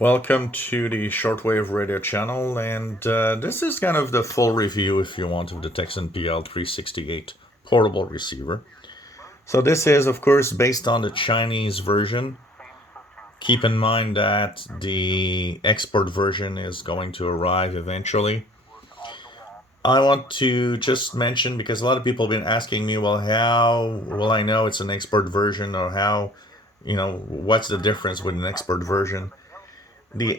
Welcome to the shortwave radio channel, and this is kind of the full review, if you want, of the Tecsun PL-368 portable receiver. So this is, of course, based on the Chinese version. Keep in mind that the export version is going to arrive eventually. I want to just mention, because a lot of people have been asking me, well, how will I know it's an export version, or how, what's the difference with an export version?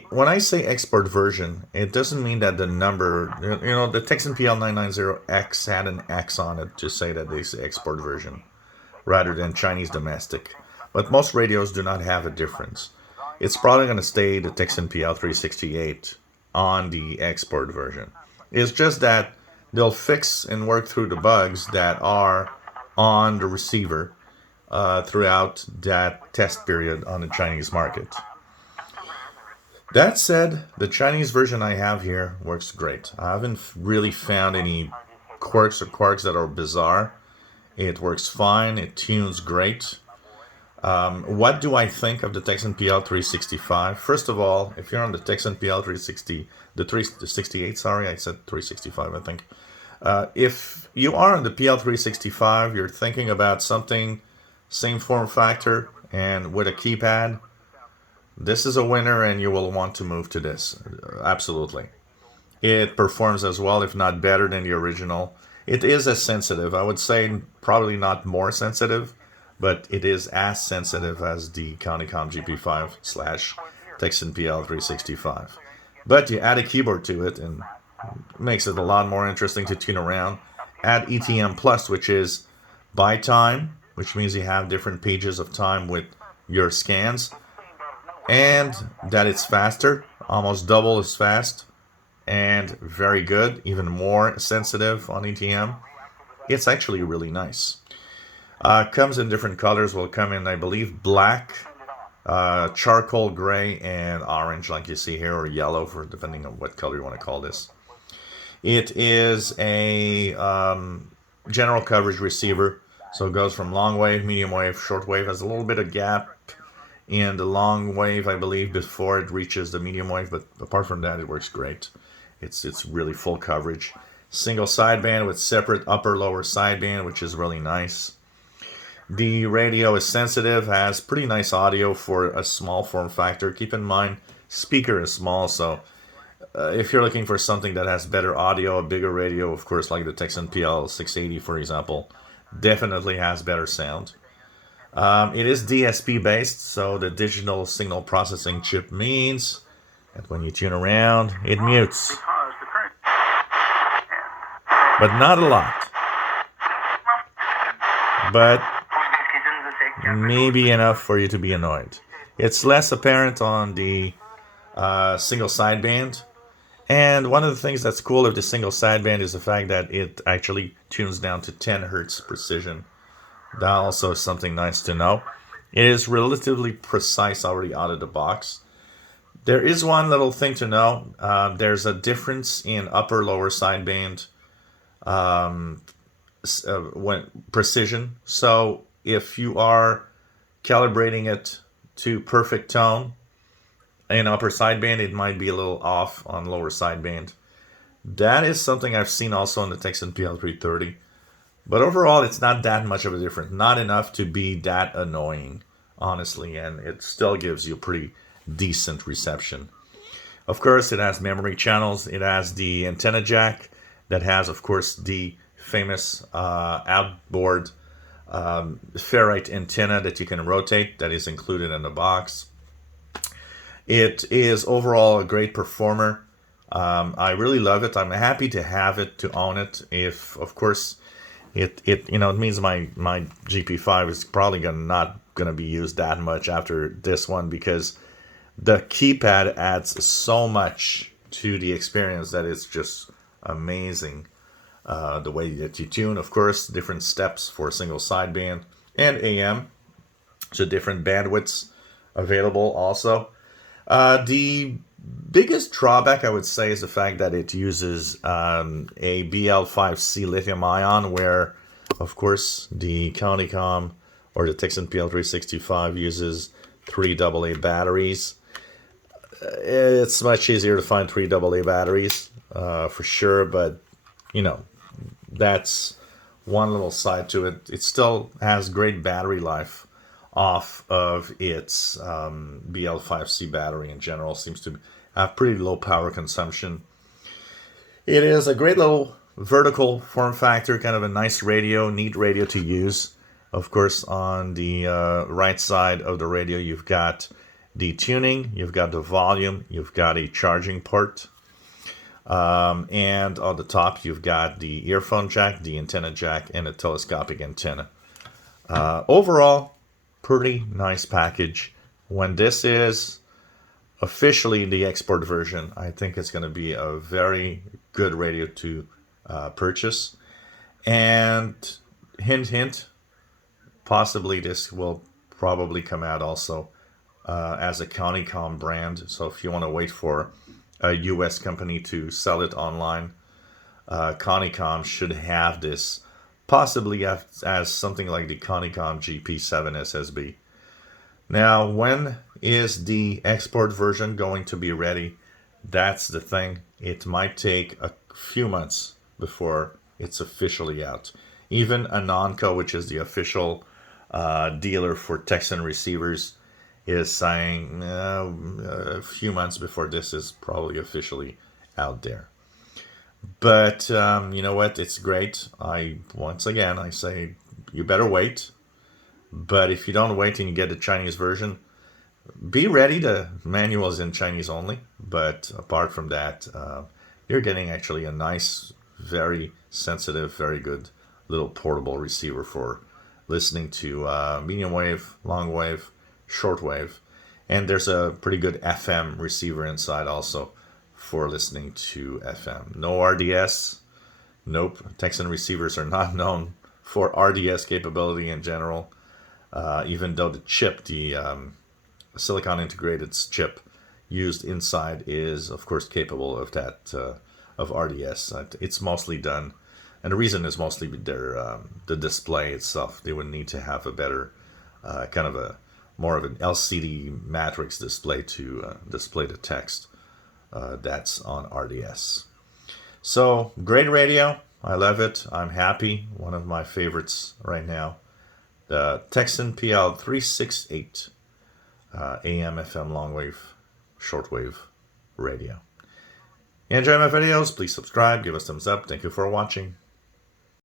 When I say export version, it doesn't mean that the number, the Tecsun PL-990X had an X on it to say that it's the export version rather than Chinese domestic. But most radios do not have a difference. It's probably going to stay the Tecsun PL-368 on the export version. It's just that they'll fix and work through the bugs that are on the receiver throughout that test period on the Chinese market. That said, the Chinese version I have here works great. I haven't really found any quirks that are bizarre. It works fine. It tunes great. What do I think of the Tecsun PL-365? First of all, if you're on the Tecsun PL-360, the 368, sorry, I said 365, I think. If you are on the PL-365, you're thinking about something same form factor and with a keypad, this is a winner, and you will want to move to this. Absolutely. It performs as well, if not better, than the original. It is as sensitive. I would say probably not more sensitive, but it is as sensitive as the Counticom GP5 slash Tecsun PL-365. But you add a keyboard to it, and it makes it a lot more interesting to tune around. Add ETM Plus, which is by time, which means you have different pages of time with your scans, and that it's faster, almost double as fast, and very good, even more sensitive on ETM. It's actually really nice. Comes in different colors. Will come in, I believe, black, charcoal gray, and orange, like you see here, or yellow, for depending on what color you want to call this. It is a general coverage receiver, so it goes from long wave, medium wave, short wave. Has a little bit of gap in the long wave, I believe, before it reaches the medium wave, but apart from that, it works great. It's really full coverage. Single sideband with separate upper-lower sideband, which is really nice. The radio is sensitive, has pretty nice audio for a small form factor. Keep in mind, speaker is small, so if you're looking for something that has better audio, a bigger radio, of course, like the Tecsun PL-368, for example, definitely has better sound. It is DSP based, so the digital signal processing chip means that when you tune around, it mutes. But not a lot. But maybe enough for you to be annoyed. It's less apparent on the single sideband. And one of the things that's cool of the single sideband is the fact that it actually tunes down to 10 hertz precision. That also is something nice to know. It is relatively precise already out of the box. There is one little thing to know. There's a difference in upper-lower sideband when precision. So if you are calibrating it to perfect tone in upper sideband, it might be a little off on lower sideband. That is something I've seen also on the Tecsun PL-330. But overall, it's not that much of a difference. Not enough to be that annoying, honestly, and it still gives you pretty decent reception. Of course, it has memory channels. It has the antenna jack that has, of course, the famous outboard ferrite antenna that you can rotate that is included in the box. It is overall a great performer. I really love it. I'm happy to have it, to own it. If, of course, it means my GP5 is probably not gonna be used that much after this one, because the keypad adds so much to the experience that it's just amazing. The way that you tune, of course, different steps for single sideband and AM, so different bandwidths available also. The biggest drawback, I would say, is the fact that it uses a BL5C lithium ion, where, of course, the Counticom or the Tecsun PL-365 uses 3 AA batteries. It's much easier to find 3 AA batteries, for sure, but you know, that's one little side to it. It still has great battery life off of its BL5C battery in general. Seems to have pretty low power consumption. It is a great little vertical form factor, kind of a nice radio, neat radio to use. Of course, on the right side of the radio, you've got the tuning, you've got the volume, you've got a charging port, and on the top, you've got the earphone jack, the antenna jack, and a telescopic antenna. Overall, pretty nice package. When this is officially the export version, I think it's going to be a very good radio to purchase. And hint, hint, possibly this will probably come out also as a Conicom brand. So if you want to wait for a US company to sell it online, Conicom should have this possibly as something like the Conicom GP7 SSB. Now, when is the export version going to be ready? That's the thing. It might take a few months before it's officially out. Even Anonco, which is the official dealer for Tecsun receivers, is saying a few months before this is probably officially out there. But you know what? It's great. Once again, I say you better wait. But if you don't wait and you get the Chinese version, be ready. The manual is in Chinese only. But apart from that, you're getting actually a nice, very sensitive, very good little portable receiver for listening to medium wave, long wave, short wave. And there's a pretty good FM receiver inside also for listening to FM. No RDS. Nope. Tecsun receivers are not known for RDS capability in general. Even though the chip, the silicon integrated chip used inside is, of course, capable of that, of RDS. It's mostly done, and the reason is mostly the display itself. They would need to have a better, kind of a more of an LCD matrix display to display the text that's on RDS. So, great radio. I love it. I'm happy. One of my favorites right now. The Tecsun PL-368 AM, FM, long wave, shortwave radio. You enjoy my videos? Please subscribe, give us a thumbs up. Thank you for watching.